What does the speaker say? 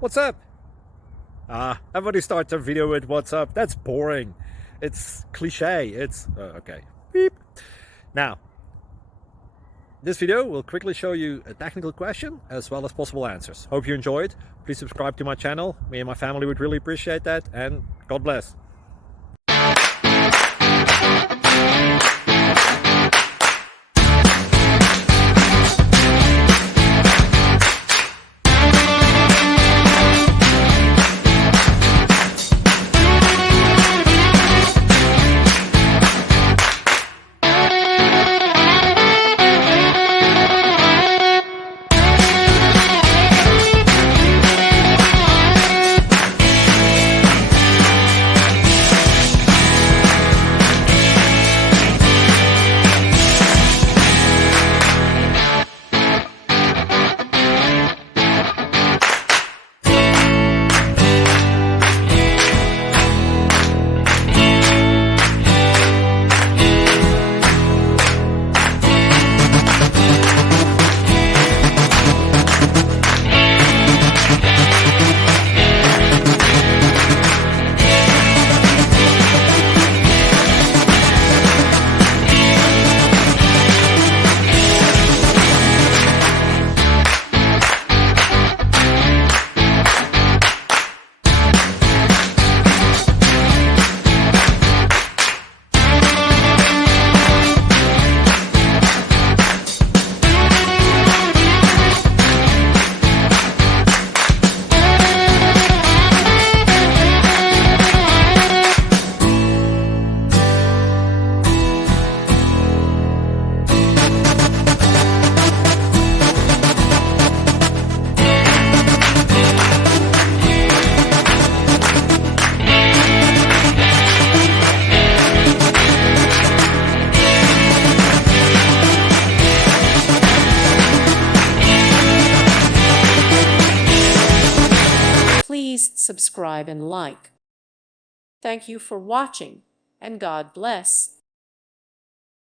What's up? Everybody starts their video with what's up. That's boring. It's cliche. It's okay. Beep. Now, this video will quickly show you a technical question as well as possible answers. Hope you enjoyed. Please subscribe to my channel. Me and my family would really appreciate that, and God bless. Please subscribe and like. Thank you for watching, and God bless.